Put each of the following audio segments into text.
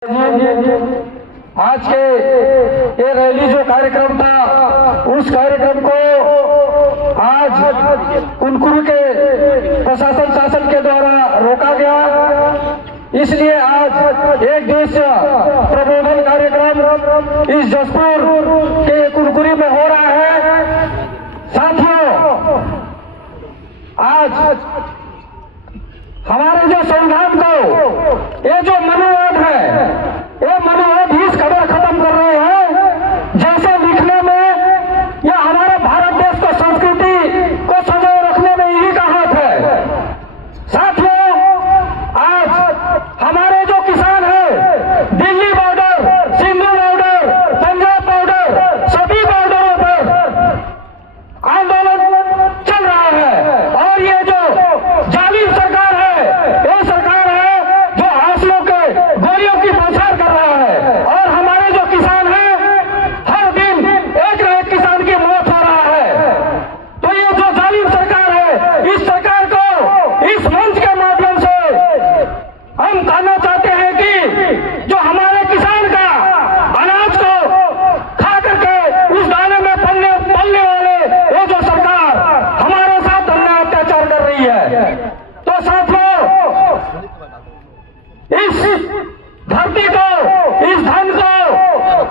आज के ये रैली जो कार्यक्रम था, उस कार्यक्रम को आज कुनकुरी के प्रशासन शासन के द्वारा रोका गया। इसलिए आज एक दिवसीय प्रबोधन कार्यक्रम इस जसपुर के कुनकुरी में हो रहा है। साथियों, आज हमारे जो संविधान को ये जो मनुवाद है, ये मनुवाद इस कदर खत्म कर रहे हैं जैसे दिखने में या हमारे भारत देश को संस्कृति को सजाए रखने में यही का हाथ है। साथियों, आज हमारे जो किसान हैं, Delhi border, Sindhu border, Punjab border, सभी बॉर्डरों पर आंदोलन चल रहा है। और ये जो जालिम सरकार है, ये सरकार है जो हौसलों के गोलियों की बौछार कर रहा है। और हमारे जो किसान हैं, हर दिन एक न एक किसान की मौत हो रहा है। तो ये जो जालिम सरकार है, इस सरकार को इस मंच के माध्यम से हम कहना चाहते हैं कि जो हमारे किसान का अनाज को खा करके उस दाने में पलने वाले ये जो सरकार हमारे साथ अन्याय अत्याचार कर रही है। तो साथियों, इस धरती को, इस धन को,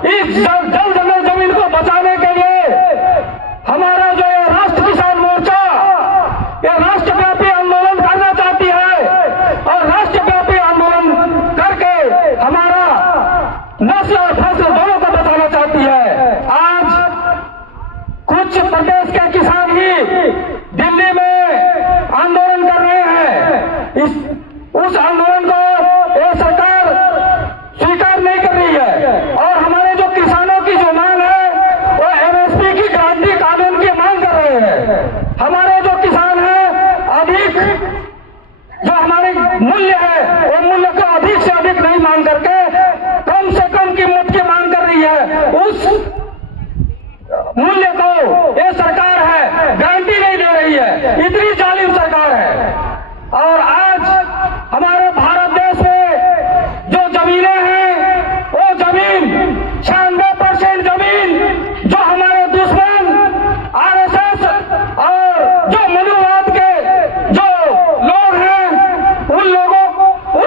इस जल जंगल जमीन को बचाने के लिए हमारा जो ये राष्ट्र किसान मोर्चा ये राष्ट्रव्यापी आंदोलन करना चाहती है। और राष्ट्रव्यापी आंदोलन करके हमारा नस्ल और फसल दोनों को बचाना चाहती है। आज कुछ प्रदेश के किसान ही दिल्ली में आंदोलन कर रहे हैं। उस आंदोलन को ये सरकार स्वीकार नहीं कर रही है। और हमारे जो किसानों की जो मांग है, वो एमएसपी की क्रांति कानून की मांग कर रहे हैं। हमारे जो किसान हैं, अधिक जो हमारे मूल्य है, वो मूल्य को अधिक से अधिक नहीं मांग करके कम से कम कीमत की मांग कर रही है। उस मूल्य को ये सरकार है गारंटी नहीं दे रही है। इतनी जालिम सरकार है। और आज हमारे भारत देश में जो जमीनें हैं, वो जमीन 96% जमीन जो हमारे दुश्मन आरएसएस और जो मनुवाद के जो लोग हैं, उन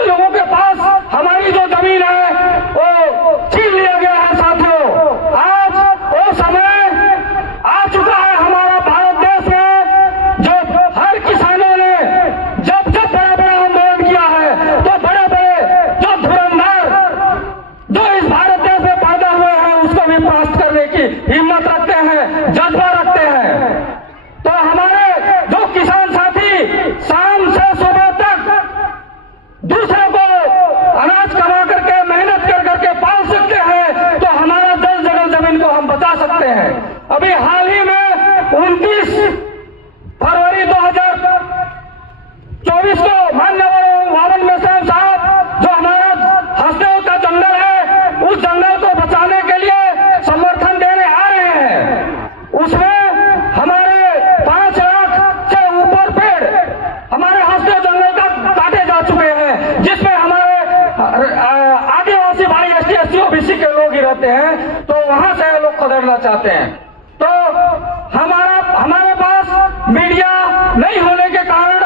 लोगों के पास हमारी जो जमीन है वो छीन लिया गया है। साथियों, आज वो समय आ चुका है हमारा भारत देश में जो हर किसानों ने जब बड़ा बड़ा आंदोलन किया है, तो बड़े बड़े जो धुरंधर जो इस भारत देश में पैदा हुए हैं, उसको भी परास्त करने की हिम्मत रखते हैं, जज्बा रखते हैं। तो हमारे जो किसान साथी शाम से सुबह तक दूसरों को अनाज कमा करके मेहनत कर करके पाल सकते हैं, तो हमारा जल जंगल जमीन को हम बचा सकते हैं। अभी हाल ही में 29 फरवरी 2024 को माननीय वावन मेश्राम साहब जो हमारा हसदेव का जंगल है, उस जंगल को बचाने के लिए समर्थन देने आ रहे हैं। उसमें हमारे 5 लाख से ऊपर पेड़ हमारे हसदेव जंगल का काटे जा चुके हैं, जिसमें हमारे आदिवासी भाई ST OBC के लोग ही रहते हैं। तो वहां से लोग खदेड़ना चाहते हैं। तो हमारे पास मीडिया नहीं होने के कारण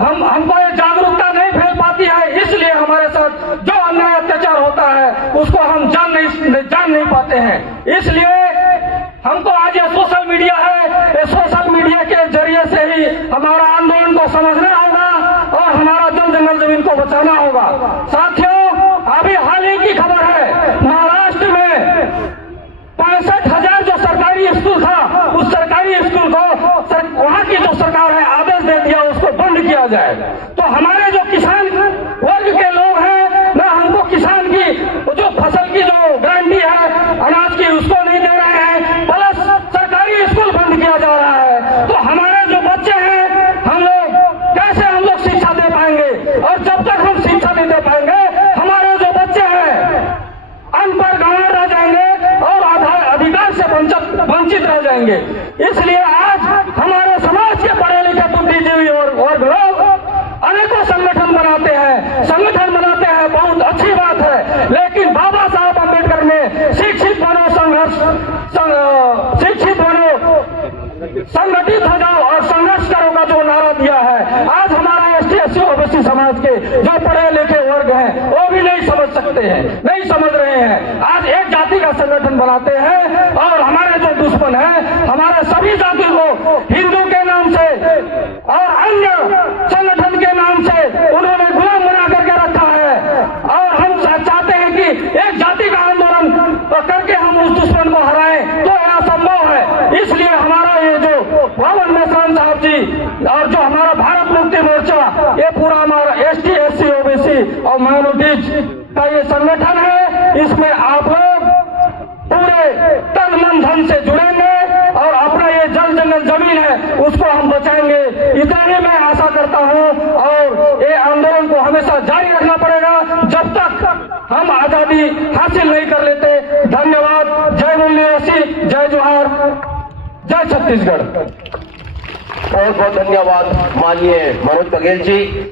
हमको ये जागरूकता नहीं फैल पाती है। इसलिए हमारे साथ जो अन्याय अत्याचार होता है उसको हम जान नहीं पाते हैं। इसलिए हमको आज ये सोशल मीडिया है, ये सोशल मीडिया के जरिए से ही हमारा आंदोलन को समझना होगा और हमारा जल जंगल जमीन को बचाना होगा। साथियों, अभी हाल ही की खबर है, महाराष्ट्र में 65,000 जो सरकारी स्कूल था, उस सरकारी स्कूल को वहां की जो सरकार है आदेश दे दिया उसको बंद किया जाए। तो हमारे जो किसान वर्ग के लोग हैं ना, हमको किसान की जो फसल की जो गारंटी है अनाज की, उसको नहीं दे रहे हैं, प्लस सरकारी स्कूल बंद किया जा रहा है। तो हमारे जो बच्चे हैं, हम लोग शिक्षा दे पाएंगे? और जब तक हम शिक्षा नहीं दे पाएंगे, हमारे जो बच्चे हैं अनपढ़ गंवार रह जाएंगे और अधिकार से वंचित रह जाएंगे। इसलिए आज हमारे समाज के पढ़े लिखे बुद्धिजीवी और लोग अनेकों संगठन बनाते हैं, बहुत अच्छी बात है, लेकिन सोचते हैं, नहीं समझ रहे हैं। आज एक जाति का संगठन बनाते हैं और हमारे जो दुश्मन है हमारे सभी जाति को हिंदू के नाम से और अन्य संगठन के नाम से उन्होंने गुलाम बना करके रखा है। और हम चाहते हैं कि एक जाति का आंदोलन करके हम उस दुश्मन को हराएं, तो यह संभव है। इसलिए हमारा ये जो पवन मेश्राम साहब जी और जो हमारा भारत मुक्ति मोर्चा, ये पूरा हमारा ST SC OBC और माइनॉरिटीज का ये संगठन है। इसमें आप लोग पूरे तन मन धन से जुड़ेंगे और अपना ये जल जंगल जमीन है उसको हम बचाएंगे, इतना ही मैं आशा करता हूँ। और ये आंदोलन को हमेशा जारी रखना पड़ेगा जब तक हम आजादी हासिल नहीं कर लेते। धन्यवाद। जय मूल निवासी, जय जोहार, जय छत्तीसगढ़। बहुत बहुत धन्यवाद माननीय मनोज बघेल जी।